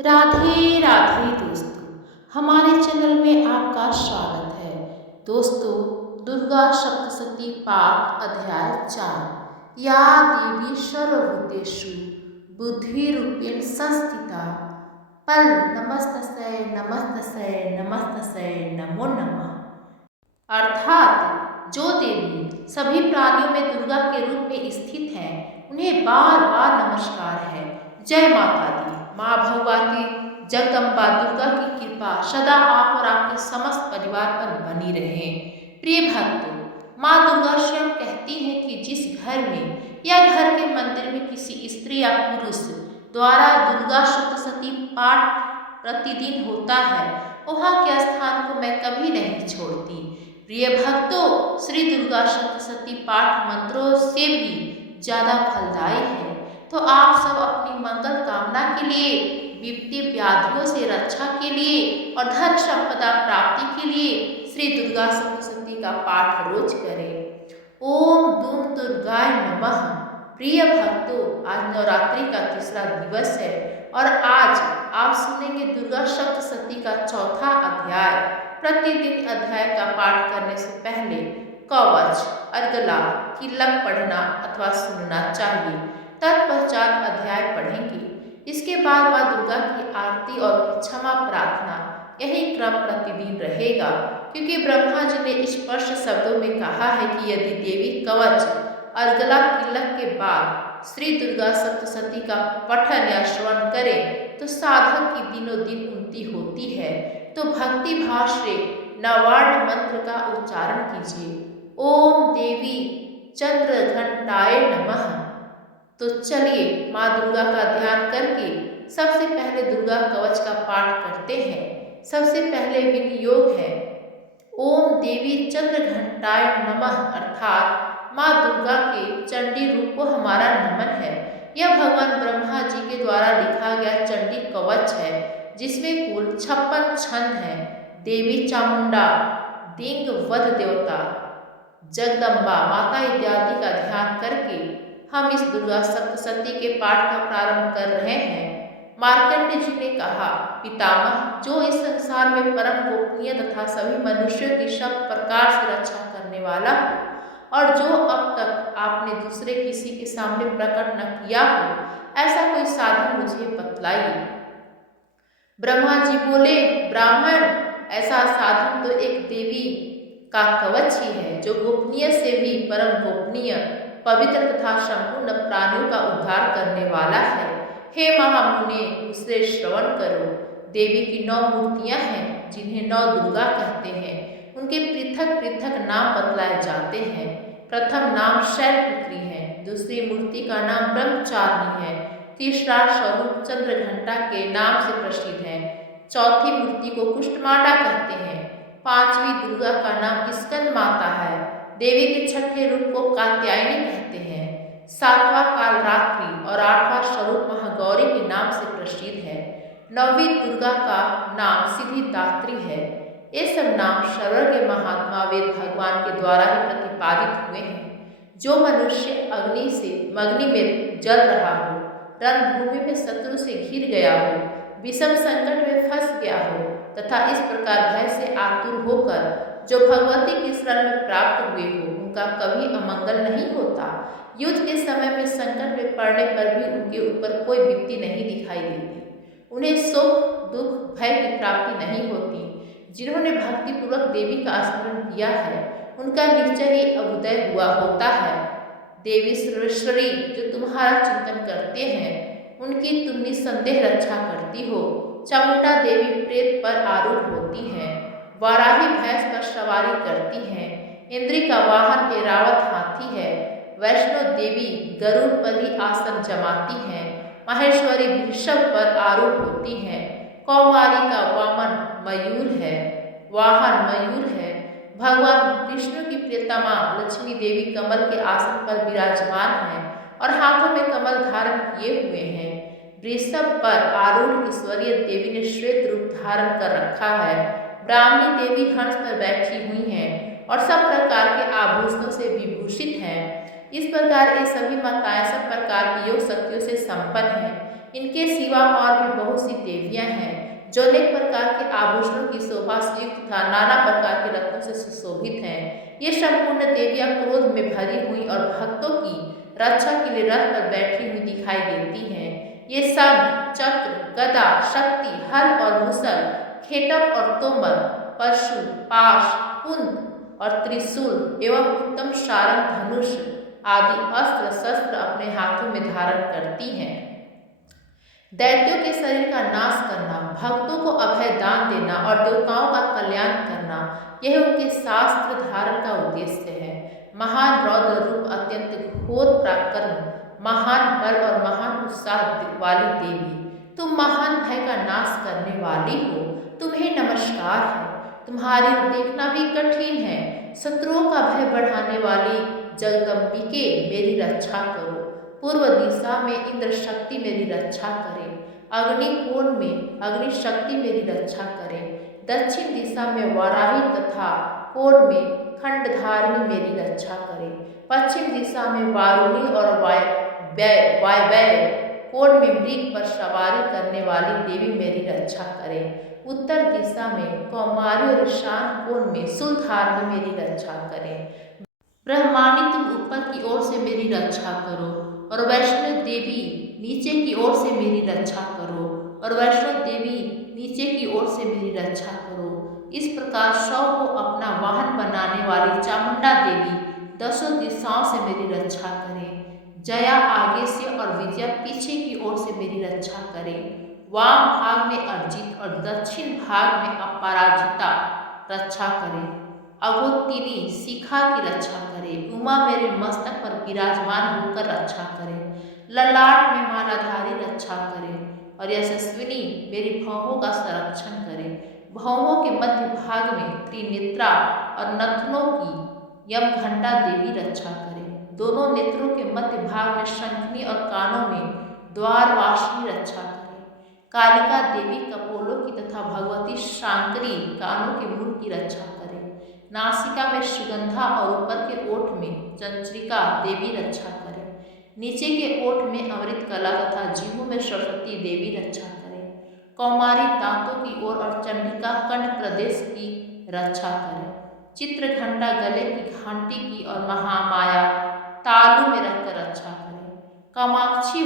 राधे राधे दोस्तों, हमारे चैनल में आपका स्वागत है। दोस्तों, दुर्गा सप्तशती पाठ अध्याय 4। या देवी सर्वभूतेषु बुद्धिरूपेण संस्थिता पल नमस्तस्यै नमस्तस्यै नमस्तस्यै नमो नमः। अर्थात जो देवी सभी प्राणियों में दुर्गा के रूप में स्थित है, उन्हें बार बार नमस्कार है। जय माता दी। माँ भगवती जगदम्बा दुर्गा की कृपा सदा आप और आपके समस्त परिवार पर बनी रहे। प्रिय भक्तों, माँ दुर्गा स्वयं कहती हैं कि जिस घर में या घर के मंदिर में किसी स्त्री या पुरुष द्वारा दुर्गा सप्तशती पाठ प्रतिदिन होता है, वहाँ के स्थान को मैं कभी नहीं छोड़ती। प्रिय भक्तों, श्री दुर्गा सप्तशती पाठ मंत्रों से भी ज्यादा फलदायी है। तो आप सब अपनी मंगल कामना के लिए, विपत्ति व्याधियों से रक्षा के लिए और धन संपदा प्राप्ति के लिए श्री दुर्गा सप्तशती का पाठ रोज करें। ओम दुम दुर्गाय नमः। प्रिय भक्तों, आज नवरात्रि का तीसरा दिवस है और आज आप सुनेंगे दुर्गा सप्तशती का चौथा अध्याय। प्रतिदिन अध्याय का पाठ करने से पहले कवच, अर्गला, किलक पढ़ना अथवा सुनना चाहिए। तत्पश्चात अध्याय पढ़ेंगे। इसके बाद माँ दुर्गा की आरती और क्षमा प्रार्थना, यही क्रम प्रतिदिन रहेगा, क्योंकि ब्रह्मा जी ने स्पष्ट शब्दों में कहा है कि यदि देवी कवच, अर्गला, किलक के बाद श्री दुर्गा सप्तशती का पठन या श्रवण करें तो साधक की दिनों दिन उन्नति होती है। तो भक्ति भाव से नवार्ण मंत्र का उच्चारण कीजिए। ओम देवी चंद्र घंटाय नमः। तो चलिए माँ दुर्गा का ध्यान करके सबसे पहले दुर्गा कवच का पाठ करते हैं। सबसे पहले विनियोग है ओम देवी चंद्र घंटाय नमः, अर्थात माँ दुर्गा के चंडी रूप को हमारा नमन है। यह भगवान ब्रह्मा जी के द्वारा लिखा गया चंडी कवच है, जिसमें कुल 56 छंद हैं। देवी चामुंडा, दिंग वध देवता, जगदम्बा माता इत्यादि का ध्यान करके हम इस दुर्गा सप्तशती के पाठ का प्रारंभ कर रहे हैं। मार्कंडेय जी ने कहा, पितामह, जो इस संसार में परम गोपनीय तथा सभी मनुष्यों की सब प्रकार से रक्षा करने वाला हो और जो अब तक आपने दूसरे किसी के सामने प्रकट न किया हो, ऐसा कोई साधन मुझे बतलाइए। ब्रह्मा जी बोले, ब्राह्मण, ऐसा साधन तो एक देवी का कवच ही है, जो गोपनीय से भी परम गोपनीय, पवित्र तथा संपूर्ण प्राणियों का उद्धार करने वाला है। हे महामुने, उसे श्रवण करो। देवी की 9 मूर्तियां हैं, जिन्हें 9 दुर्गा कहते हैं। उनके पृथक पृथक नाम बतलाए जाते हैं। प्रथम नाम शैलपुत्री है, दूसरी मूर्ति का नाम ब्रह्मचारिणी है, तीसरा स्वरूप चंद्र घंटा के नाम से प्रसिद्ध है, चौथी मूर्ति को कुष्ठमांडा कहते हैं, पांचवी दुर्गा का नाम स्कंद माता है, देवी के छठे रूप को कात्यायनी कहते हैं, सातवां कालरात्रि और आठवां स्वरूप महागौरी के नाम से प्रसिद्ध है, नौवीं दुर्गा का नाम सिद्धिदात्री है। ये सब नाम सर्वज्ञ महात्मा वेद भगवान के द्वारा ही प्रतिपादित हुए हैं। जो मनुष्य अग्नि में जल रहा हो, रणभूमि में शत्रु से घिर गया हो, विषम संकट में फंस गया हो तथा इस प्रकार भय से आतुर होकर जो भगवती के शरण में प्राप्त हुए हो, उनका कभी अमंगल नहीं होता। युद्ध के समय में संकट में पड़ने पर भी उनके ऊपर कोई विपत्ति नहीं दिखाई देती। उन्हें सुख, दुख, भय की प्राप्ति नहीं होती। जिन्होंने भक्तिपूर्वक देवी का स्मरण किया है, उनका निश्चय ही अभ्युदय हुआ होता है। देवी सर्वेश्वरी, जो तुम्हारा चिंतन करते हैं, उनकी तुम निसंदेह रक्षा करती हो। चामुंडा देवी प्रेत पर आरूढ़ होती है, वाराही भैंस पर सवारी करती हैं, इंद्री का वाहन ऐरावत हाथी है, वैष्णो देवी गरुड़ पर ही आसन जमाती हैं, माहेश्वरी वृषभ पर आरूढ़ होती हैं, कौमारी का वामन मयूर है, वाहन मयूर है। भगवान विष्णु की प्रियतमा लक्ष्मी देवी कमल के आसन पर विराजमान है और हाथों में कमल धारण किए हुए हैं। वृषभ पर आरूढ़ ईश्वरीय देवी ने श्वेत रूप धारण कर रखा है। ब्राह्मणी देवी हंस पर बैठी हुई हैं और सब प्रकार के आभूषणों से विभूषित हैं। इस प्रकार ये सभी माताएं सब प्रकार की योग शक्तियों से संपन्न हैं। इनके सिवा और भी बहुत सी देवियां जो अनेक प्रकार के आभूषणों की शोभा से युक्त तथा नाना प्रकार के रत्नों से सुशोभित है। ये संपूर्ण देवियां क्रोध में भरी हुई और भक्तों की रक्षा के लिए रथ पर बैठी हुई दिखाई देती हैं। ये शंख, चक्र, गदा, शक्ति, हल और मुसल, खेटक और तोमर, परशु, पाश, कुंद और त्रिशूल एवं उत्तम शारंग, धनुष आदि अस्त्र शस्त्र अपने हाथों में धारण करती हैं। दैत्यों के शरीर का नाश करना, भक्तों को अभय दान देना और देवताओं का कल्याण करना, यह उनके शास्त्र धारण का उद्देश्य है। महान रौद्र रूप, अत्यंत घोर पराक्रम, महान बल और महान उत्साह वाली देवी, तुम महान भय का नाश करने वाली हो, तुम्हें नमस्कार है। तुम्हारी ओर देखना भी कठिन है। शत्रुओं का भय बढ़ाने वाली जगदम्बिके, मेरी रक्षा करो। पूर्व दिशा में इंद्र शक्ति मेरी रक्षा करे। अग्निकोण में अग्नि शक्ति मेरी रक्षा करे। दक्षिण दिशा में वाराही तथा कोण में खंडधारिणी मेरी रक्षा करे। पश्चिम दिशा में वारुणी और वायव्य कोण में मृग पर सवारी करने वाली देवी मेरी रक्षा करे। उत्तर दिशा में कौमारी और ईशान कोण में शूलधारिणी मेरी रक्षा करे। ब्रह्मांडी, तुम ऊपर की ओर से मेरी रक्षा करो और वैष्णव देवी नीचे की ओर से मेरी रक्षा करो और वैष्णव देवी नीचे की ओर से मेरी रक्षा करो। इस प्रकार शव को अपना वाहन बनाने वाली चामुंडा देवी दसों दिशाओं से मेरी रक्षा करे। जया आगे से और विजया पीछे की ओर से मेरी रक्षा करे। वाम भाग में अर्जित और दक्षिण भाग में अपराजिता रक्षा करे। अगोत्तिनी शिखा की रक्षा करे। उमा मेरे मस्तक पर विराजमान होकर रक्षा करे। ललाट में मालाधारी रक्षा करे और यशस्विनी मेरी भौहों का संरक्षण करे। भौहों के मध्य भाग में त्रिनेत्रा और नथनों की यमघंटा देवी रक्षा करे। दोनों नेत्रों के मध्य भाग में शंखनी और कानों में द्वारवासिनी रक्षा करे। कालिका देवी कपोलों की तथा भगवती शांकरी कानों के मूल की रक्षा करे। नासिका में सुगंधा और ऊपर के ओठ में चंचरिका देवी रक्षा करे। नीचे के ओठ में अमृत कला तथा जीभों में सरस्वती देवी रक्षा करे। कौमारी दांतों की ओर और चंडिका कंठ प्रदेश की रक्षा करे। चित्रघंटा गले की घंटी की और महामाया तालु में रहकर रक्षा करे। कामाक्षी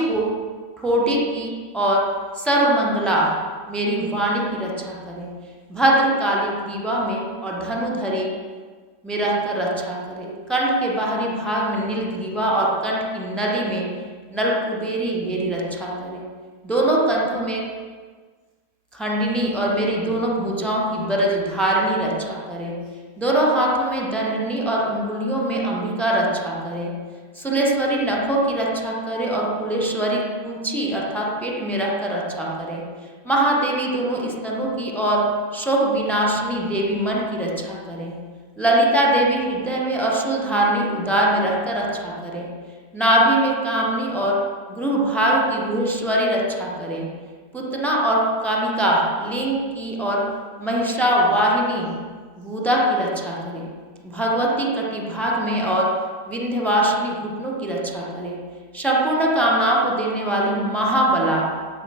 ठोडी की और सर्वमंगला मेरी वाणी की रक्षा करे। भद्रकाली ग्रीवा में और धनुधरी में रहकर रक्षा करे। कंठ के बाहरी भाग में नीलग्रीवा और कंठ की नली में नलकुबेरी मेरी रक्षा करे। दोनों कंधों में खंडिनी और मेरी दोनों भुजाओं की ब्रजधारिणी रक्षा करे। दोनों हाथों में दंडनी और उंगलियों में अंबिका रक्षा करे। सुलेश्वरी नखों की रक्षा करे और कुलेश्वरी कुंची अर्थात पेट में रखकर रक्षा करे। महादेवी दोनों स्तनों की और शोक विनाशिनी देवी मन की रक्षा करे। ललिता देवी हृदय में और शूलधारिणी उदार में रहकर रक्षा करे। नाभि में कामनी और गृह भाग की गुहेश्वरी रक्षा करे। पुतना और कामिका लिंग की और महिषावाहिनी बुदा की रक्षा करे। भगवती कटिभाग में और विंध्यवासिनी घुटनों की रक्षा करे। संपूर्ण कामनाओं को देने वाली महाबला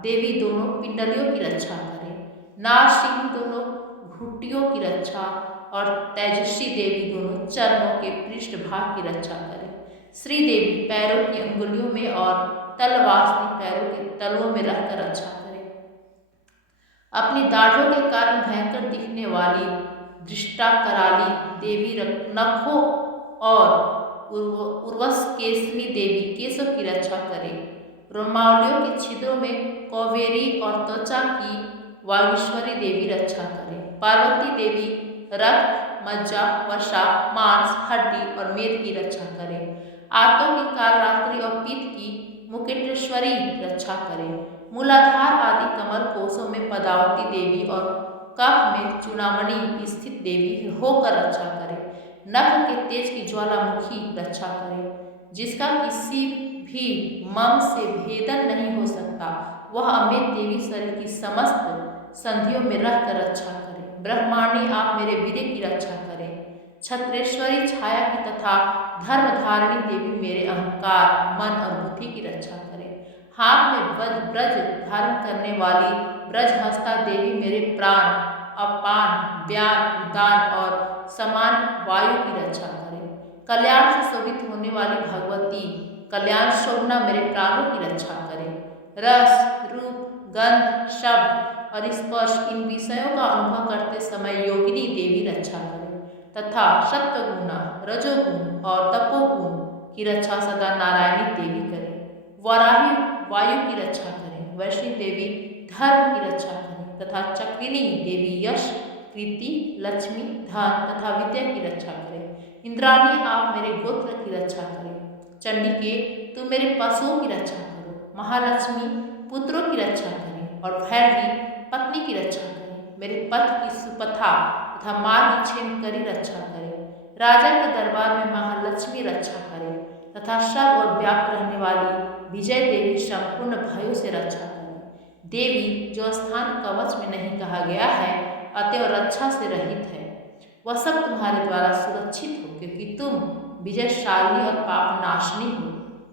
देवी दोनों पिंडलियों की रक्षा करे। नारसिंह दोनों घुटियों की रक्षा और तेजस्वी देवी दोनों चरणों के पृष्ठभाग की रक्षा करे। श्रीदेवी पैरों की अंगुलियों में और तलवासनी पैरों के तलवों में रहकर रक्षा करे। अपनी दाढ़ों के कारण भयंकर दिखने वाली दृष्टा कराली देवी नखों और उर्वशकेशनी देवी केशव की रक्षा करे। रोमावलियों के छिद्रों में कौवेरी और त्वचा की वागीश्वरी देवी रक्षा करे। पार्वती देवी रक्त, मज्जा, वसा, मांस, हड्डी और मेद की रक्षा करे। आंतों की कालरात्रि और पित्त की मुकुटेश्वरी रक्षा करे। मूलाधार आदि कमल कोशों में पदावती देवी और कफ में चूड़ामणि स्थित देवी होकर रक्षा करे। नख के तेज की ज्वालामुखी रक्षा करे। जिसका किसी भी मम से भेदन नहीं हो सकता, वह अमृत देवी शरीर की समस्त संधियों में रहकर रक्षा करे। ब्रह्मांडी, आप मेरे वीर्य की रक्षा करें। छत्रेश्वरी छाया की तथा धर्मधारिणी देवी मेरे अहंकार, मन और बुद्धि की रक्षा करें। हाथ में ब्रज धारण करने वाली ब्रजहस्ता देवी मेरे प्राण, अपान, व्यान, उदान और समान वायु की रक्षा करें। कल्याण से शोभित होने वाली भगवती कल्याण शोभना मेरे प्राणों की रक्षा करें। रस, रूप, गंध, शब्द और स्पर्श इन विषयों का अनुभव करते समय योगिनी देवी रक्षा करें तथा सत्वगुण, रजोगुण और तपोगुण की रक्षा सदा नारायणी देवी करें। वराही वायु की रक्षा करें, वैष्णवी देवी धर्म की रक्षा करें तथा चक्रिणी देवी यश, कीर्ति, लक्ष्मी, धन तथा विद्या की रक्षा करें। इंद्राणी आप मेरे गोत्र की रक्षा करें। चंडिके तुम मेरे पशुओं की रक्षा करो। महालक्ष्मी पुत्रों की रक्षा करें और भैरवी पत्नी की रक्षा करें। मेरे पथ की सुपथा तथा मार्ग छेदकरी रक्षा करें। राजा के दरबार में महालक्ष्मी रक्षा करें तथा सब और व्याप्त रहने वाली विजय देवी संपूर्ण भयों से रक्षा करें। देवी जो स्थान कवच में नहीं कहा गया है अतएव रक्षा से रहित है, वह सब तुम्हारे द्वारा सुरक्षित हो, क्योंकि तुम विजयशालिनी और पाप नाशनी हो।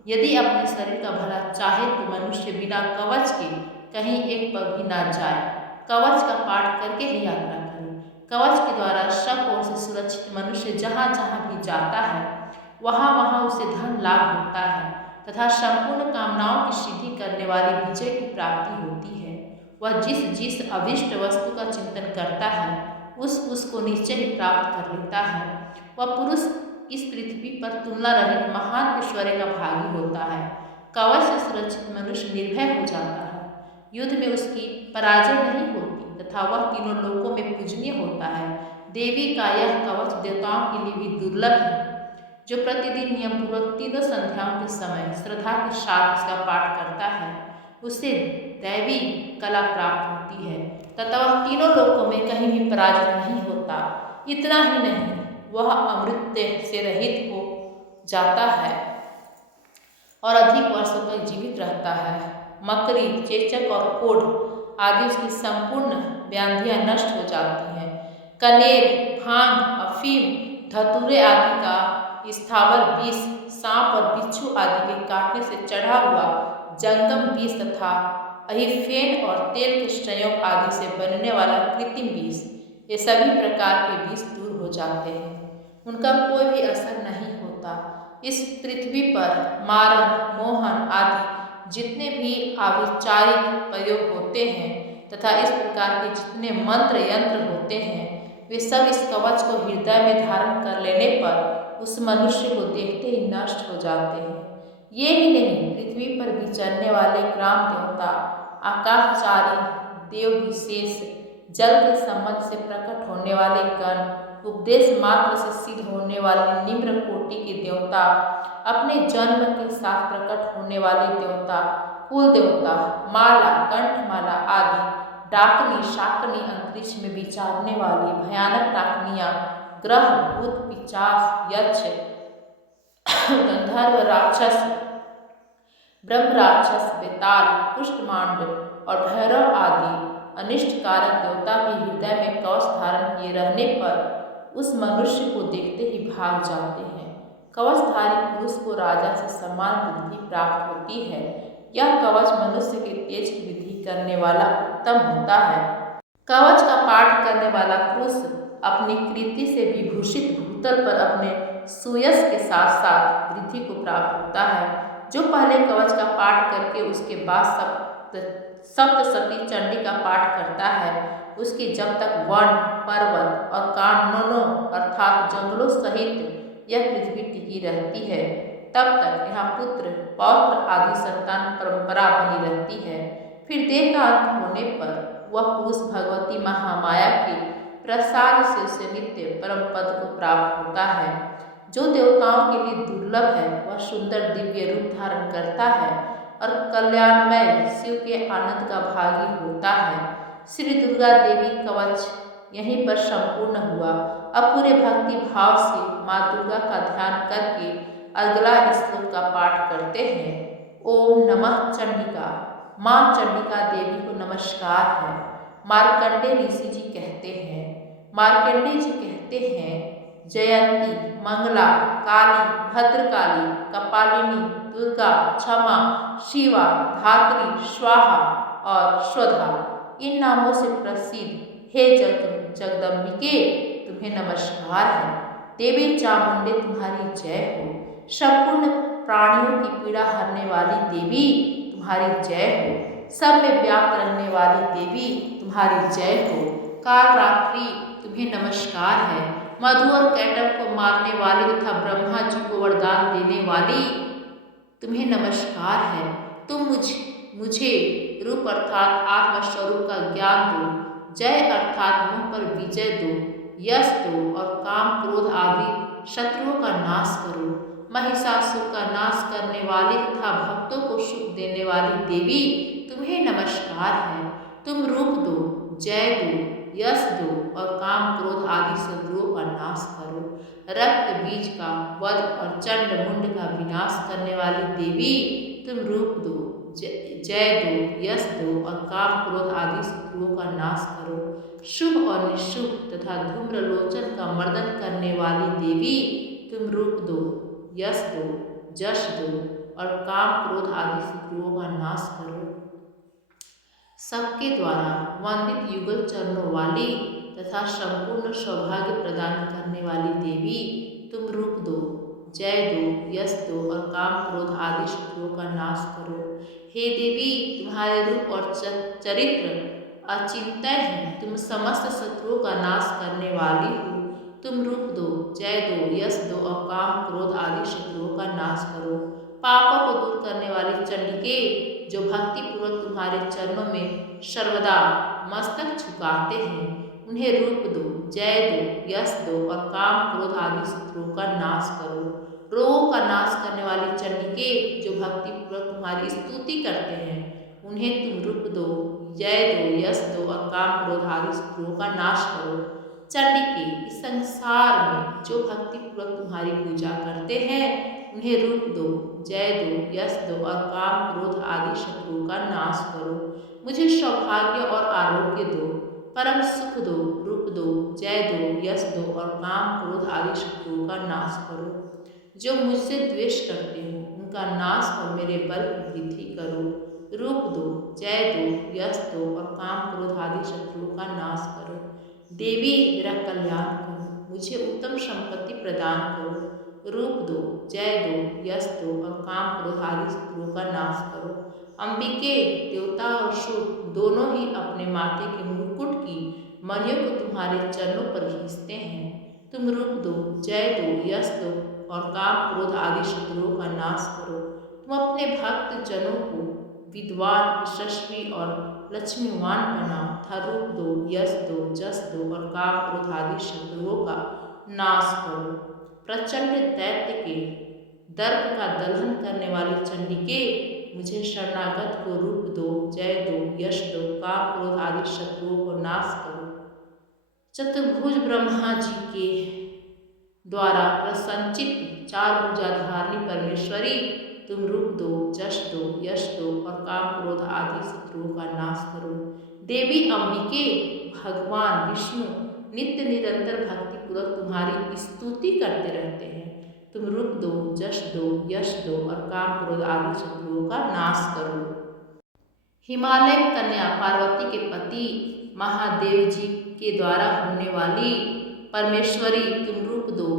यदि अपने शरीर का भला चाहे तो मनुष्य बिना कवच के कहीं एक पग भी ना जाए। कवच का पाठ करके ही यात्रा करें। कवच के द्वारा सब ओर से सुरक्षित मनुष्य जहाँ जहाँ भी जाता है वहाँ वहाँ उसे धन लाभ होता है तथा संपूर्ण कामनाओं की सिद्धि करने वाली विजय की प्राप्ति होती है। वह जिस जिस अभिष्ट वस्तु का चिंतन करता है उसको निश्चय ही प्राप्त कर लेता है। वह पुरुष इस पृथ्वी पर तुलना रहित महान ऐश्वर्य का भागी होता है। कवच से सुरक्षित मनुष्य निर्भय हो जाता है। युद्ध में उसकी पराजय नहीं होती तथा वह तीनों लोकों में पूजनीय होता है। देवी का यह कवच देवताओं के लिए भी दुर्लभ है। जो प्रतिदिन नियमपूर्वक तीनों संध्याओं के समय श्रद्धा के साथ इसका पाठ करता है उसे दैवी कला प्राप्त होती है तथा वह तीनों लोकों में कहीं भी पराजित नहीं होता। इतना ही नहीं, वह अमृत से रहित हो जाता है और अधिक वर्षों तक जीवित रहता है। मकड़ी, चेचक और कोढ़ आदि उसकी संपूर्ण व्याधियां नष्ट हो जाती हैं। कनेर, भांग, अफीम, धतूरे आदि का स्थावर विष, सांप और बिच्छू आदि के काटने से चढ़ा हुआ जंगम विष तथा अहिफेन और तेल के संयोग आदि से बनने वाला कृत्रिम विष, ये सभी प्रकार के विष दूर हो जाते हैं। उनका कोई भी असर नहीं होता। इस पृथ्वी पर मारण, मोहन आदि जितने भी आभिचारिक प्रयोग होते हैं तथा इस प्रकार के जितने मंत्र यंत्र होते हैं वे सब इस कवच को हृदय में धारण कर लेने पर उस मनुष्य को देखते ही नष्ट हो जाते हैं। ये ही नहीं, पृथ्वी पर विचरने वाले ग्राम देवता, आकाशचारी देव विशेष, जल के संबंध से प्रकट होने वाले गण, उपदेश मात्र से सिद्ध होने वाले निम्न कोटि के देवता, अपने जन्म के साथ प्रकट होने वाले देवता, कुल देवता, माला, कंठमाला आदि, डाकनी, शाकनी, अंतरिक्ष में विचारने वाली भयानक डाकनियां, ग्रह, भूत, पिशाच, यक्ष, गंधर्व, राक्षस, ब्रह्म राक्षस, बेताल, कुष्ठमांड और भैरव आदि अनिष्टकारक देवता भी हृदय में कवच धारण किए रहने पर उस मनुष्य को देखते ही भाग जाते हैं। कवचधारी पुरुष को राजा से समान बुद्धि प्राप्त होती है। यह कवच मनुष्य के तेज की वृद्धि करने वाला उत्तम होता है। कवच का पाठ करने वाला पुरुष अपनी कृति से विभूषित भूतल पर अपने सुयश के साथ साथ वृद्धि को प्राप्त होता है। जो पहले कवच का पाठ करके उसके बाद सप्तशती चंडी का पाठ करता है उसकी जब तक वन, पर्वत और काननों अर्थात जंगलों सहित यह पृथ्वी टिकी रहती है तब तक यहाँ पुत्र, पौत्र आदि संतान परंपरा बनी रहती है। फिर देह का अंत होने पर वह पुरुष भगवती महामाया के प्रसाद से उसे नित्य परम पद को प्राप्त होता है। जो देवताओं के लिए दुर्लभ है वह सुंदर दिव्य रूप धारण करता है और कल्याणमय शिव के आनंद का भागी होता है। श्री दुर्गा देवी कवच यहीं पर संपूर्ण हुआ। अब पूरे भक्ति भाव से माँ दुर्गा का ध्यान करके अगला श्लोक का पाठ करते हैं। ओम नमः चंडिका। माँ चंडिका देवी को नमस्कार है। मार्कंडे ऋषि जी कहते हैं, मार्कंडे जी कहते हैं, जयंती, मंगला, काली, भद्रकाली, कपालिनी, दुर्गा, क्षमा, शिवा, धात्री, स्वाहा और स्वधा इन नामों से प्रसिद्ध हे जगदम्बिके तुम्हें नमस्कार है। देवी चामुंडे तुम्हारी जय हो। संपूर्ण प्राणियों की पीड़ा हरने वाली देवी तुम्हारी जय हो। सब में व्याप्त रहने वाली देवी तुम्हारी जय हो। काल रात्रि तुम्हें नमस्कार है। मधु और कैटव को मारने वाली तथा ब्रह्मा जी को वरदान देने वाली तुम्हें नमस्कार है। तुम मुझे रूप अर्थात आत्मस्वरूप का ज्ञान दो। जय अर्थात मुंह पर विजय दो। यश दो और काम क्रोध आदि शत्रुओं का नाश करो। महिषासुर का नाश करने वाली तथा भक्तों को सुख देने वाली देवी तुम्हें नमस्कार है। तुम रूप दो, जय दो, यश दो और काम क्रोध आदि शत्रुओं का नाश करो। रक्त बीज का वध और चंड मुंड का विनाश करने वाली देवी तुम रूप दो, जय दो, यश दो और काम क्रोध आदि शत्रुओं का नाश करो। शुभ और निशुभ तथा धूम्रलोचन का मर्दन करने वाली देवी तुम रूप दो, यश दो, जश दो और काम क्रोध आदि शत्रुओं का नाश करो। सबके द्वारा वंदित युगल चरणों वाली तथा संपूर्ण सौभाग्य प्रदान करने वाली देवी तुम रूप दो, जय दो, यश दो और काम क्रोध आदि शत्रुओं का नाश करो। हे देवी तुम्हारे रूप और चरित्र अचिंत्य है। तुम समस्त शत्रुओं का नाश करने वाली हो। तुम रूप दो, जय दो, यश दो और काम क्रोध आदि शत्रुओं का नाश करो। पापों को दूर करने वाली चंडिके जो भक्ति पूर्वक तुम्हारे चरणों में सर्वदा मस्तक झुकाते हैं उन्हें रूप दो, जय दो, यश दो और काम क्रोध आदि शत्रुओं का नाश करो। रोगों का नाश करने वाली चंडिके जो भक्ति पूर्वक तुम्हारी स्तुति करते हैं उन्हें तुम रूप दो, जय दो, यश दो और काम क्रोध आदि शत्रुओं का नाश करो। चंडिके इस संसार में जो भक्ति पूर्वक तुम्हारी पूजा करते हैं उन्हें रूप दो, जय दो, यश दो और काम क्रोध आदि शत्रुओं का नाश करो। मुझे सौभाग्य और आरोग्य दो, परम सुख दो, रूप दो, जय दो, यश दो और काम क्रोध आदि शत्रुओं का नाश करो। जो मुझसे द्वेष करते हो उनका नाश और मेरे बल की वृद्धि करो। रूप दो, जय दो, यश दो और काम क्रोध आदि शत्रुओं का नाश करो। देवी मेरा कल्याण करो, मुझे उत्तम संपत्ति प्रदान करो। रूप दो, जय दो, यश दो और काम क्रोध आदि शत्रुओं का नाश करो। अंबिके देवता और शुभ दोनों ही अपने माथे के मुकुट की मणियों को तुम्हारे चरणों पर घिसते हैं। तुम रूप दो, जय दो, यश दो और काम क्रोध आदि शत्रुओं का नाश करो। तुम अपने भक्त जनों को विद्वान, यशस्वी और लक्ष्मीवान बनाओ तथा रूप दो, यश दो, जस दो और काम क्रोध आदि शत्रुओं का नाश करो। प्रचंड दैत्य के दर्प का दलहन करने वाली चंडिके मुझे शरणागत को रूप दो, जय दो, यश दो, काम क्रोध आदि शत्रुओं को नाश करो। चतुर्भुज ब्रह्मा जी के द्वारा प्रसंचित चार भुजाधारिणी परमेश्वरी तुम रूप दो, जश दो, यश दो और काम क्रोध आदि शत्रुओं का नाश करो। देवी अंबिके भगवान विष्णु नित्य निरंतर भक्ति पूर्वक तुम्हारी स्तुति करते रहते हैं। तुम रूप दो, जश दो, यश दो और काम क्रोध आदि शत्रुओं का नाश करो। हिमालय कन्या पार्वती के पति महादेव जी के द्वारा होने वाली परमेश्वरी तुम रूप दो,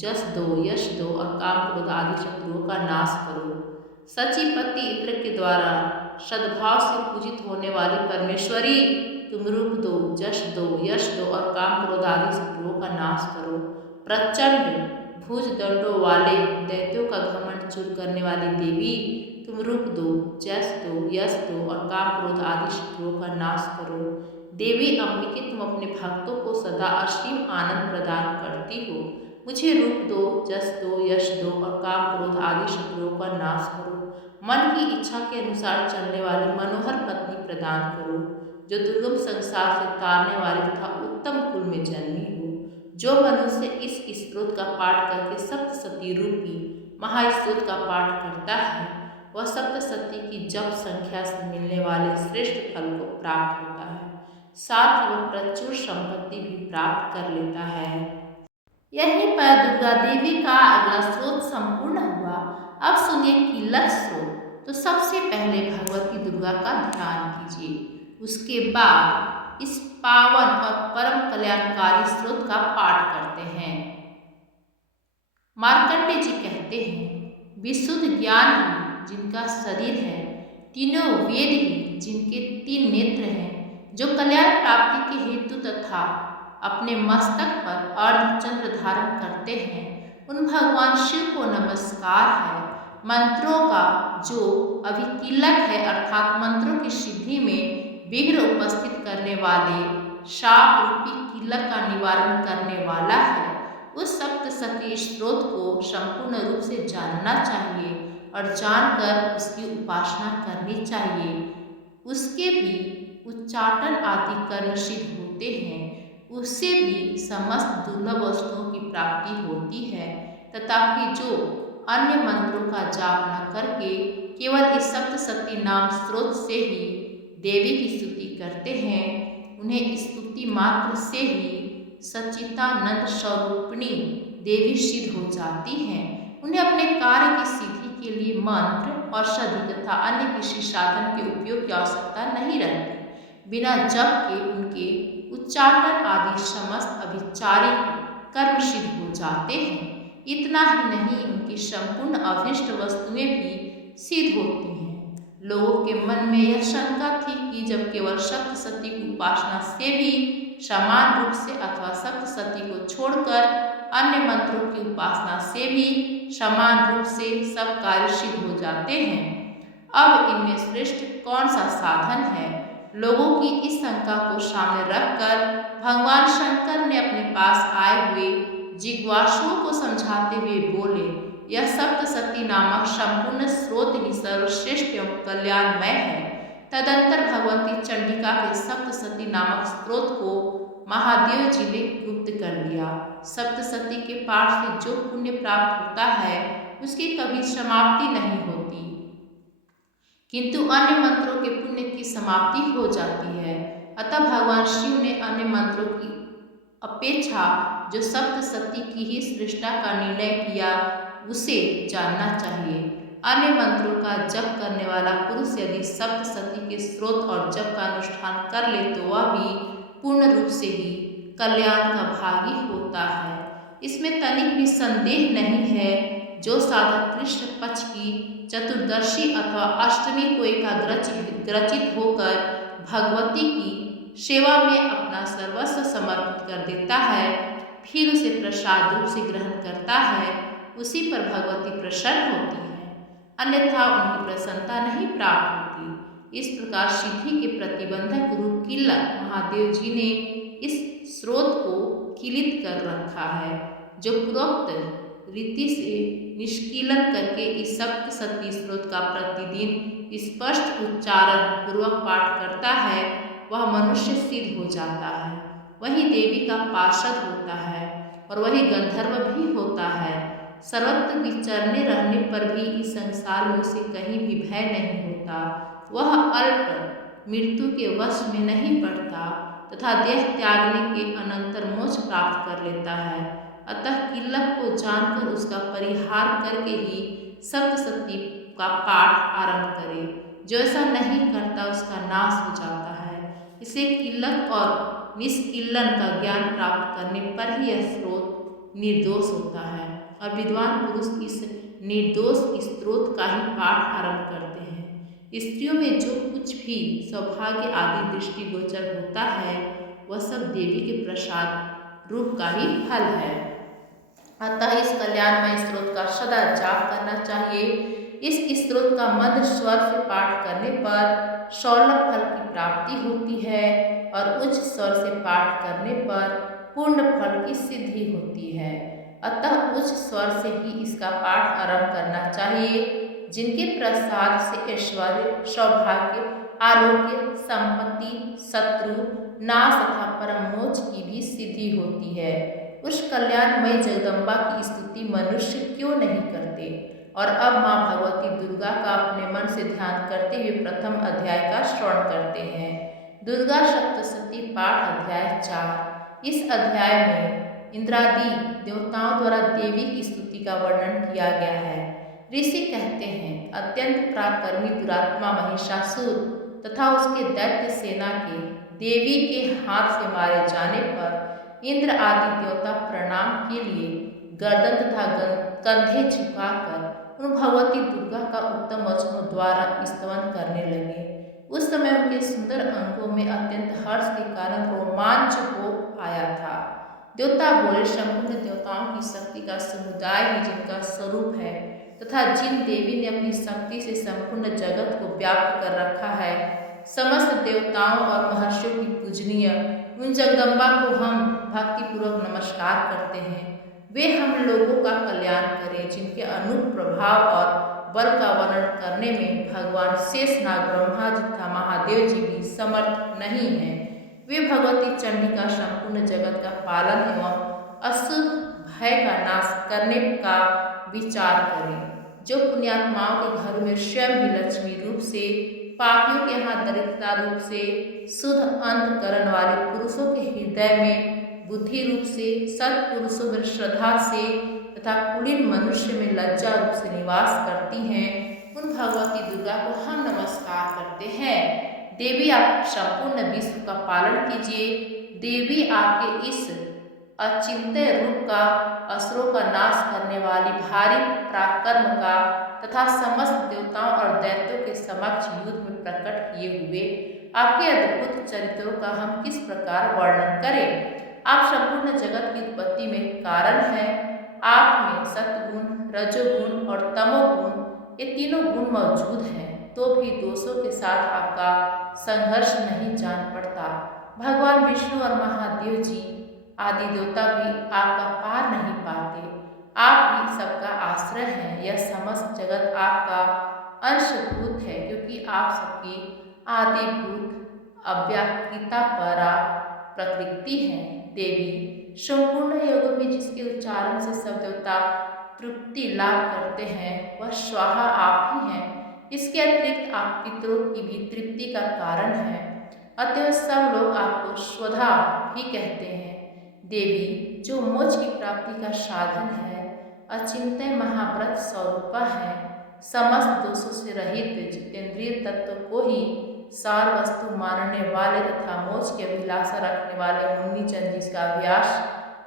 जस दो, यश दो और काम क्रोध आदि शत्रुओं का नाश करो। सचीपति इंद्र के द्वारा सद्भाव से पूजित होने वाली परमेश्वरी तुम रूप दो, जश दो, यश दो और काम क्रोध आदि शत्रुओं का नाश करो। प्रचंड भुज दंडों वाले दैत्यों का घमंड चूर करने वाली देवी तुम रूप दो, जस दो, यश दो और काम क्रोध आदि शत्रुओं का नाश करो। देवी अंबिके तुम अपने भक्तों को सदा असीम आनंद प्रदान करती हो। मुझे रूप दो, जस दो, यश दो और काम क्रोध आदि शत्रुओं का नाश करो। मन की इच्छा के अनुसार चलने वाली मनोहर पत्नी प्रदान करो, जो दुर्गम संसार से तारने वाली तथा उत्तम कुल में जन्मी हो। जो मनुष्य इस स्त्रोत का पाठ करके सप्तशती रूपी महास्त्रोत का पाठ करता है वह सप्तशती की जप संख्या से मिलने वाले श्रेष्ठ फल को प्राप्त होता है, साथ ही वह प्रचुर संपत्ति भी प्राप्त कर लेता है। यहीं पर दुर्गा देवी का अगला स्रोत संपूर्ण हुआ। अब सुनिए कीलक स्रोत। तो सबसे पहले भगवती दुर्गा का ध्यान कीजिए। उसके बाद इस पावन और परम कल्याणकारी स्रोत का पाठ करते हैं। मार्कंडेय जी कहते हैं, विशुद्ध ज्ञान ही जिनका शरीर है, तीनों वेद ही जिनके 3 नेत्र हैं, जो कल्याण प्राप्ति के हेतु तथा अपने मस्तक पर अर्धचंद्र धारण करते हैं, उन भगवान शिव को नमस्कार है। मंत्रों का जो अभिकीलक है, अर्थात मंत्रों की सिद्धि में विघ्न उपस्थित करने वाले शाप रूपी कीलक का निवारण करने वाला है, उस सप्तशती स्रोत को संपूर्ण रूप से जानना चाहिए और जानकर उसकी उपासना करनी चाहिए। उसके भी उच्चाटन आदि कर्म सिद्ध होते हैं, उससे भी समस्त दुर्लभ वस्तुओं की प्राप्ति होती है। तथापि जो अन्य मंत्रों का जाप न करके केवल इस सप्तशती नाम स्रोत से ही देवी की स्तुति करते हैं, उन्हें स्तुति मात्र से ही सच्चिदानंद स्वरूपिणी देवी सिद्ध हो जाती हैं। उन्हें अपने कार्य की सिद्धि के लिए मंत्र, औषधि तथा अन्य किसी साधन के उपयोग की आवश्यकता नहीं रहती। बिना जप के उनके उच्चाटन आदि समस्त अभिचारिक कर्म सिद्ध हो जाते हैं। इतना ही नहीं, उनकी संपूर्ण अभीष्ट वस्तुएं भी सिद्ध होती हैं। लोगों के मन में यह शंका थी कि जब केवल सप्तशती की उपासना से भी समान रूप से अथवा सप्तशती को छोड़कर अन्य मंत्रों की उपासना से भी समान रूप से सब कार्य सिद्ध हो जाते हैं, अब इनमें श्रेष्ठ कौन सा साधन है? लोगों की इस शंका को सामने रखकर भगवान शंकर ने अपने पास आए हुए जिज्ञासुओं को समझाते हुए बोले, यह सप्तशती नामक संपूर्ण स्रोत ही सर्वश्रेष्ठ एवं कल्याणमय है। तदंतर भगवती चंडिका के सप्तशती नामक स्रोत को महादेव जी ने गुप्त कर लिया। सप्तशती के पाठ से जो पुण्य प्राप्त होता है, उसकी कभी समाप्ति नहीं होती, किंतु अन्य मंत्रों के पुण्य की समाप्ति हो जाती है। अतः भगवान शिव ने अन्य मंत्रों की अपेक्षा जो सप्तशती की ही श्रेष्ठता का निर्णय किया, उसे जानना चाहिए। अन्य मंत्रों का जप करने वाला पुरुष यदि सप्तशती के स्रोत और जप का अनुष्ठान कर ले तो वह भी पूर्ण रूप से ही कल्याण का भागी होता है। इसमें तनिक भी संदेह नहीं है। जो साधक कृष्ण पक्ष की चतुर्दशी अथवा अष्टमी को एकाग्रचित होकर भगवती की सेवा में अपना सर्वस्व समर्पित कर देता है, फिर उसे प्रसाद रूप से ग्रहण करता है, उसी पर भगवती प्रसन्न होती है, अन्यथा उनकी प्रसन्नता नहीं प्राप्त होती। इस प्रकार सिद्धि के प्रतिबंधक रूप किल्लक महादेव जी ने इस स्रोत को किलित कर रखा है। जो पूर्वोक्त रीति से निष्कीलन करके इस सप्तशती स्रोत का प्रतिदिन स्पष्ट उच्चारण पूर्वक पाठ करता है, वह मनुष्य सिद्ध हो जाता है, वही देवी का पार्षद होता है और वही गंधर्व भी होता है। सर्वत्र विचरने रहने पर भी इस संसार में उसे कहीं भी भय नहीं होता। वह अल्प मृत्यु के वश में नहीं पड़ता तथा देह त्यागने के अनंतर मोक्ष प्राप्त कर लेता है। अतः किल्लक को जानकर उसका परिहार करके ही सप्तशती का पाठ आरंभ करे। जो ऐसा नहीं करता उसका नाश हो जाता है। इसे किल्लक और निष्किल्लन का ज्ञान प्राप्त करने पर ही यह स्रोत निर्दोष होता है और विद्वान पुरुष इस निर्दोष स्रोत का ही पाठ आरंभ करते हैं। स्त्रियों में जो कुछ भी सौभाग्य आदि दृष्टिगोचर होता है, वह सब देवी के प्रसाद रूप का ही फल है। अतः इस कल्याणमय स्रोत का सदा जाप करना चाहिए। इस स्रोत का मध्य स्वर से पाठ करने पर सौलभ फल की प्राप्ति होती है और उच्च स्वर से पाठ करने पर पूर्ण फल की सिद्धि होती है। अतः उच्च स्वर से ही इसका पाठ आरंभ करना चाहिए। जिनके प्रसाद से ऐश्वर्य, सौभाग्य, आरोग्य, संपत्ति, शत्रु नाश तथा परम मोक्ष की भी सिद्धि होती है, उस कल्याणमयी जगदम्बा की स्तुति मनुष्य क्यों नहीं करते। और अब माँ भगवती दुर्गा का अपने मन से ध्यान करते हुए प्रथम अध्याय का श्रवण करते हैं। दुर्गा सप्तशती पाठ अध्याय 4। इस अध्याय में इंद्रादि देवताओं द्वारा देवी की स्तुति का वर्णन किया गया है। ऋषि कहते हैं, अत्यंत पराक्रमी दुरात्मा महिषासुर तथा उसके दैत्य सेना के देवी के हाथ से मारे जाने पर इंद्र आदि देवता प्रणाम के लिए गर्दन तथा कंधे झुकाकर उन भगवती दुर्गा का उत्तम वचनों द्वारा स्तवन करने लगे। उस समय उनके सुंदर अंगों में अत्यंत हर्ष के कारण रोमांच हो आया था। देवता बोले, संपूर्ण देवताओं की शक्ति का समुदाय ही जिनका स्वरूप है तथा जिन देवी ने अपनी शक्ति से संपूर्ण जगत को व्याप्त कर रखा है, समस्त देवताओं और महर्षियों की पूजनीय उन जगदम्बा को हम भक्तिपूर्वक नमस्कार करते हैं। वे हम लोगों का कल्याण करें, जिनके अनूप प्रभाव और बल का वर्णन करने में भगवान शेषनाग ब्रह्मा जी तथा महादेव जी भी समर्थ नहीं हैं। वे भगवती चंडी का संपूर्ण जगत का पालन एवं अशुभ भय का नाश करने का विचार करें। जो पुण्यात्माओं के घर में स्वयं ही लक्ष्मी रूप से, पापियों के यहाँ दरिद्रता रूप से, शुद्ध अंतकरण वाले पुरुषों के हृदय में बुद्धि रूप से, सत्पुरुषों में श्रद्धा से तथा कुलीन मनुष्य में लज्जा रूप से निवास करती हैं, उन भगवती दुर्गा को हम नमस्कार करते हैं। देवी, आप संपूर्ण विश्व का पालन कीजिए। देवी, आपके इस अचिंत्य रूप का, असुरों का नाश करने वाली भारी पराक्रम का तथा समस्त देवताओं और दैत्यों के समक्ष युद्ध में प्रकट किए हुए आपके अद्भुत चरित्रों का हम किस प्रकार वर्णन करें। आप संपूर्ण जगत की उत्पत्ति में कारण हैं। आप में सत्गुण, रजोगुण और तमोगुण, ये तीनों गुण मौजूद हैं, तो भी दोषों के साथ आपका संघर्ष नहीं जान पड़ता। भगवान विष्णु और महादेव जी आदि देवता भी आपका पार नहीं पाते। आप ही सबका आश्रय हैं। यह समस्त जगत आपका अंशभूत है, क्योंकि आप सबकी आदिभूत अव्याकृता परा प्रकृति हैं। देवी, संपूर्ण योगों में जिसके उच्चारण से सब देवता तृप्ति लाभ करते हैं, वह स्वाहा आप ही हैं। इसके अतिरिक्त आप पितरों की भी तृप्ति का कारण हैं, अतः सब लोग आपको स्वधा भी कहते हैं। देवी, जो मोक्ष की प्राप्ति का साधन है, अचिंत्य महाव्रत स्वरूपा है, समस्त दोषों से रहित जितेंद्रिय तत्व को ही सार वस्तु मानने वाले तथा मोक्ष की अभिलाषा रखने वाले मुनि जन जिसका अभ्यास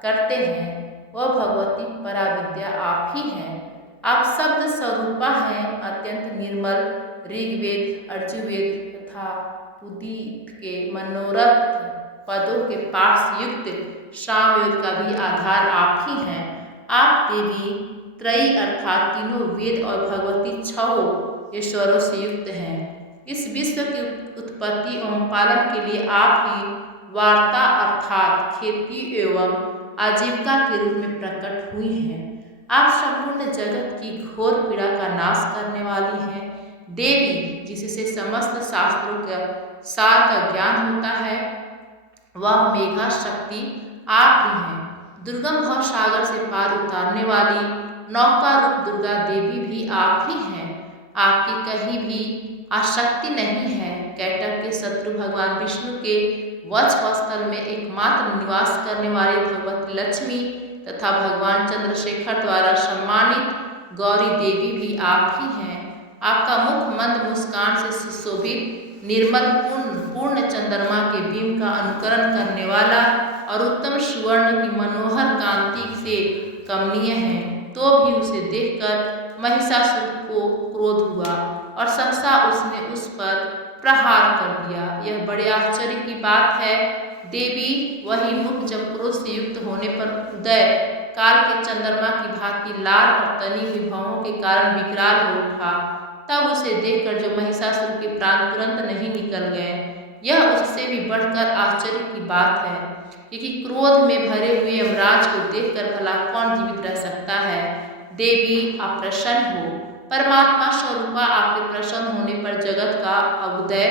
करते हैं, वह भगवती पराविद्या आप ही हैं। आप शब्द स्वरूपा हैं, अत्यंत निर्मल। ऋग्वेद, अर्जुवेद तथा पुदीत के मनोरथ पदों के पाठ से युक्त सामवेद का भी आधार आप ही हैं। आप देवी त्रयी अर्थात तीनों वेद और भगवती छहों ईश्वरों से युक्त हैं। इस विश्व की उत्पत्ति एवं पालन के लिए आप ही वार्ता अर्थात खेती एवं आजीविका के रूप में प्रकट हुई हैं। आप संपूर्ण जगत की घोर पीड़ा का नाश करने वाली हैं। देवी, जिससे समस्त शास्त्रों का सार का ज्ञान होता है, वह मेघा शक्ति आप ही हैं। दुर्गम भव सागर से पार उतारने वाली नौका रूप दुर्गा देवी भी आप ही हैं। आपकी कहीं भी आसक्ति नहीं है। कैटभ के शत्रु भगवान विष्णु के वक्षस्थल में एकमात्र निवास करने वाली भगवती लक्ष्मी तथा भगवान चंद्रशेखर द्वारा सम्मानित गौरी देवी भी आप ही हैं। आपका मुख मंद मुस्कान से सुशोभित निर्मल पूर्ण चंद्रमा के बिंब का अनुकरण करने वाला और उत्तम सुवर्ण की मनोहर कांति से कमनीय है, तो भी उसे देखकर महिषासुर को क्रोध हुआ और सहसा उसने उस पर प्रहार कर दिया। यह बड़े आश्चर्य की बात है। देवी, वही मुख जब क्रोध से युक्त होने पर उदय काल के चंद्रमा की भांति लाल और तनी हुई भवों के कारण विकराल हो उठा, तब उसे देखकर जो महिषासुर के प्राण तुरंत नहीं निकल गए, यह उससे भी बढ़कर आश्चर्य की बात है, क्योंकि क्रोध में भरे हुए यमराज को देखकर भला कौन जीवित रह सकता है। देवी, आप प्रसन्न हो। परमात्मा स्वरूपा आपके प्रसन्न होने पर जगत का अभ्युदय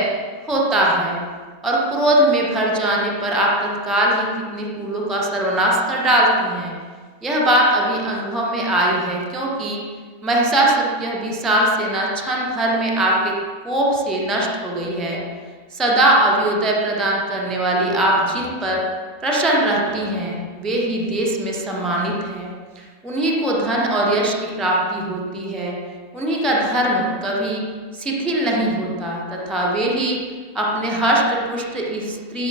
होता है और क्रोध में भर जाने पर आप तत्काल ही कितने कुलों का सर्वनाश कर डालती हैं। यह बात अभी अनुभव में आई है, क्योंकि महिषासुर की यह विशाल सेना क्षण भर में आपके कोप से नष्ट हो गई है। सदा अभ्युदय प्रदान करने वाली आप जिन पर प्रसन्न रहती हैं, वे ही देश में सम्मानित हैं। उन्हीं को धन और यश की प्राप्ति होती है। उन्हीं का धर्म कभी शिथिल नहीं होता तथा वे ही अपने हष्ट पुष्ट स्त्री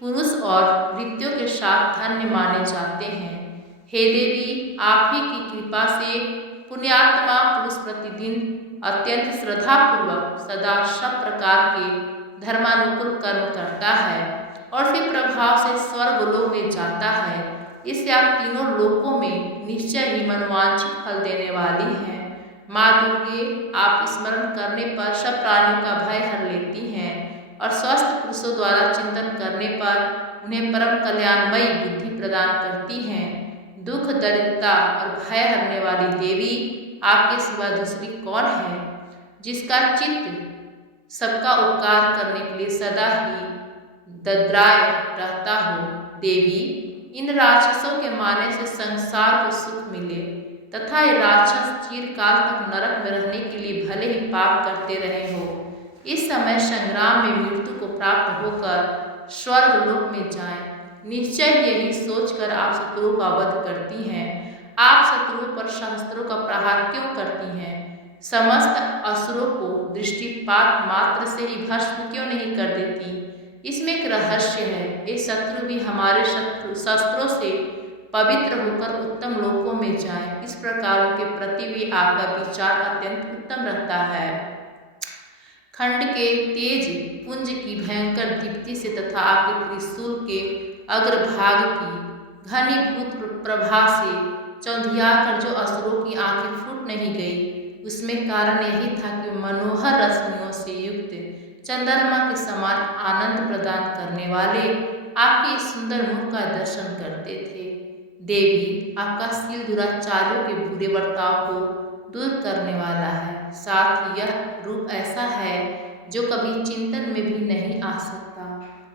पुरुष और वृत्तियों के साथ धन्य माने जाते हैं। हे देवी, आप ही की कृपा से पुण्यात्मा पुरुष प्रतिदिन अत्यंत श्रद्धापूर्वक सदा सब प्रकार के धर्मानुकूल कर्म करता है और फिर प्रभाव से स्वर्गलोक में जाता है। इससे आप तीनों लोकों में निश्चय ही मनोवांछित फल देने वाली हैं। माँ दुर्गे, आप स्मरण करने पर सब प्राणियों का भय हर लेती हैं और स्वस्थ पुरुषों द्वारा चिंतन करने पर उन्हें परम कल्याणमयी बुद्धि प्रदान करती हैं। दुख, दरिद्रता और भय हरने वाली देवी, आपके सिवा दूसरी कौन है जिसका चित्त सबका उपकार करने के लिए सदा ही दद्राय रहता हो। देवी, इन राक्षसों के मारने से संसार को सुख मिले तथा ये राक्षस चिरकाल तक नरक में रहने के लिए भले ही पाप करते रहे हो, इस समय संग्राम में मृत्यु को प्राप्त होकर स्वर्गलोक में जाएं। निश्चय यही सोचकर आप शत्रुओं का वध करती हैं। आप शत्रुओं पर सहस्त्रों का प्रहार क्यों करती हैं? समस्त असुरों को दृष्टिपात मात्र से ही भस्म क्यों नहीं कर देती? इसमें एक रहस्य है। ये शत्रु भी हमारे शस्त्रों से पवित्र होकर उत्तम लोकों में जाएं। इस प्रकार उनके प्रति भी आपका विचार अत्यंत उत्तम रहता है। खंड के तेज पुंज की भयंकर दीप्ति से तथा आपके त्रिशूल के अग्रभाग की घनीभूत प्रभा से चौंधियाकर जो असुरों की आंखें फूट नहीं गई, उसमें कारण यही था कि मनोहर रश्मियों से युक्त चंद्रमा के समान आनंद प्रदान करने वाले आपके सुंदर मुख का दर्शन करते थे। देवी, आपका शील दुराचारियों के बुरे बर्ताव को दूर करने वाला है। साथ ही यह रूप ऐसा है जो कभी चिंतन में भी नहीं आ सकता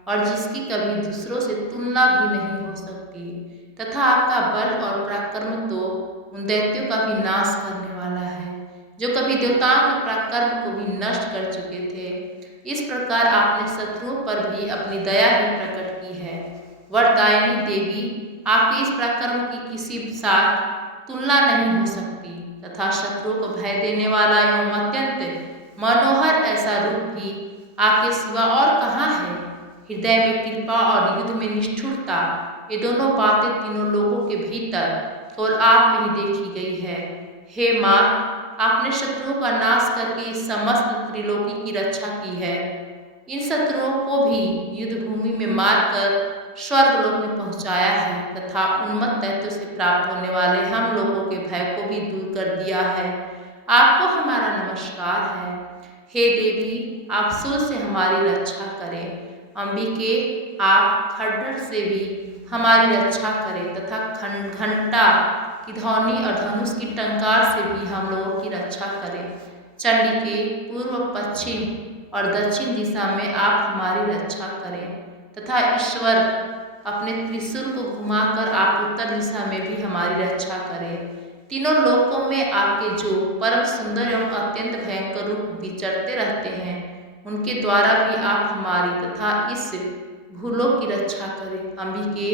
और जिसकी कभी दूसरों से तुलना भी नहीं हो सकती तथा आपका बल और पराक्रम तो उन दैत्यों का भी नाश करने वाला है जो कभी देवताओं के पराक्रम को भी नष्ट कर चुके थे। इस प्रकार आपने शत्रुओं पर भी अपनी दया ही प्रकट की है। वरदायिनी देवी, आपके इस पराक्रम की किसी साथ तुलना नहीं हो सकती तथा शत्रुओं को भय देने वाला एवं अत्यंत मनोहर ऐसा रूप भी आपके सिवा और कहाँ है। हृदय में कृपा और युद्ध में निष्ठुरता, ये दोनों बातें तीनों लोगों के भीतर और आप में ही देखी गई है। हे माँ, आपने शत्रुओं का नाश करके इस समस्त त्रिलोकी की रक्षा की है। इन शत्रुओं को भी युद्ध भूमि में मारकर स्वर्गलोक में पहुंचाया है तथा उन्मत्त दैत्यों से प्राप्त होने वाले हम लोगों के भय को भी दूर कर दिया है। आपको हमारा नमस्कार है। हे देवी, आप सूल से हमारी रक्षा करें। अंबिके, आप खड्डर से भी हमारी रक्षा करें तथा घंटा की ध्वनि और धनुष की टंकार से भी हम लोगों की रक्षा करें। चंडिके, पूर्व, पश्चिम और दक्षिण दिशा में आप हमारी रक्षा करें तथा ईश्वर, अपने त्रिशूल को घुमाकर आप उत्तर दिशा में भी हमारी रक्षा करें। तीनों लोकों में आपके जो परम सुंदर एवं अत्यंत भयंकर रूप विचरते रहते हैं, उनके द्वारा भी आप हमारी तथा इस भूलोक की रक्षा करें। अंबिके,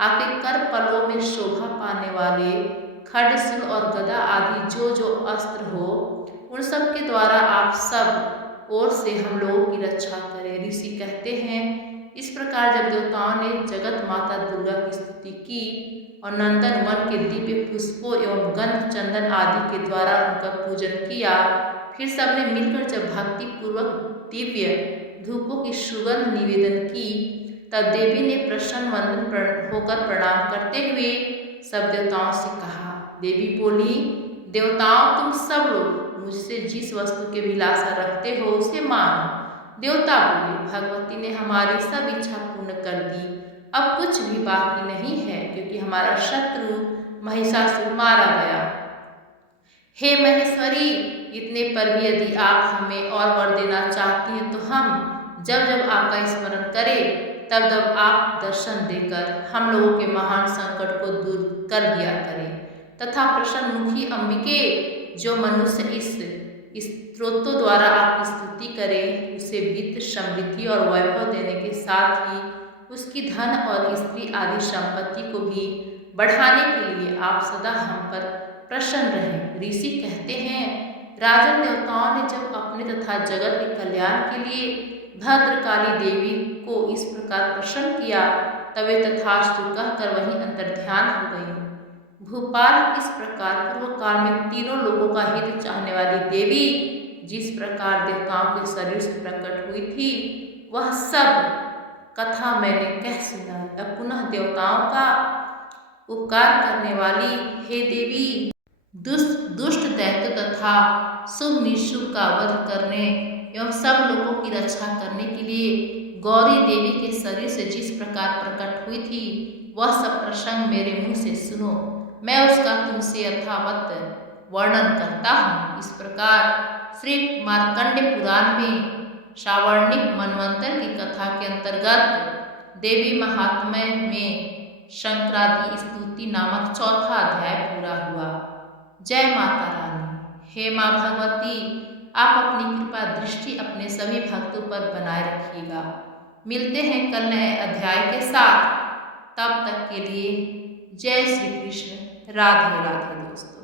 आपके कर पलों में शोभा पाने वाले खड्ग और गदा आदि जो अस्त्र हो, उन सब के द्वारा आप सब ओर से हम लोगों की रक्षा करें। ऋषि कहते हैं, इस प्रकार जब देवताओं ने जगत माता दुर्गा की स्तुति की और नंदन वन के दिव्य पुष्पों एवं गंध चंदन आदि के द्वारा उनका पूजन किया, फिर सबने मिलकर जब भक्ति पूर्वक दिव्य धूपों की सुगंध निवेदन की, तब देवी ने प्रसन्न वंदन होकर प्रणाम करते हुए सब देवताओं से कहा। देवी बोली, देवताओं, तुम सब लोग मुझसे जिस वस्तु की अभिलाषा रखते हो उसे मांगो। देवता बोले, भगवती ने हमारी सब इच्छा पूर्ण कर दी, अब कुछ भी बाकी नहीं है क्योंकि हमारा शत्रु महिषासुर मारा गया। हे महेश्वरी, इतने पर भी यदि आप हमें और वर देना चाहती हैं तो हम जब जब आपका स्मरण करें तब तब आप दर्शन देकर हम लोगों के महान संकट को दूर कर दिया करें तथा प्रसन्न मुखी अंबिके, जो मनुष्य इस स्तोत्रों द्वारा आपकी स्तुति करे, उसे वित्त, समृद्धि और वैभव देने के साथ ही उसकी धन और स्त्री आदि संपत्ति को भी बढ़ाने के लिए आप सदा हम पर प्रसन्न रहें। ऋषि कहते हैं, राजन देवताओं ने जब अपने तथा जगत के कल्याण के लिए भद्रकाली देवी को इस प्रकार प्रसन्न किया तब वे तथास्तु कहकर वहीं अंतर्ध्यान हो गई। भूपाल इस प्रकार पूर्व काल में तीनों लोगों का हित चाहने वाली देवी जिस प्रकार देवताओं के शरीर से प्रकट हुई थी वह सब कथा मैंने कह सुनाई। अब पुनः देवताओं का उपकार करने वाली हे देवी दुष्ट दैत्य तथा शुभ निशुभ का वध करने एवं सब लोगों की रक्षा करने के लिए गौरी देवी के शरीर से जिस प्रकार प्रकट हुई थी वह सब प्रसंग मेरे मुंह से सुनो। मैं उसका तुमसे यथावत वर्णन करता हूँ। इस प्रकार श्री मार्कंडे पुराण में श्रावणिक मनवंतर की कथा के अंतर्गत देवी महात्म्य में शंकरादि स्तुति नामक चौथा अध्याय पूरा हुआ। जय माता रानी। हे माँ भगवती, आप अपनी कृपा दृष्टि अपने सभी भक्तों पर बनाए रखिएगा। मिलते हैं कल नए अध्याय के साथ। तब तक के लिए जय श्री कृष्ण। राधे राधे दोस्तों।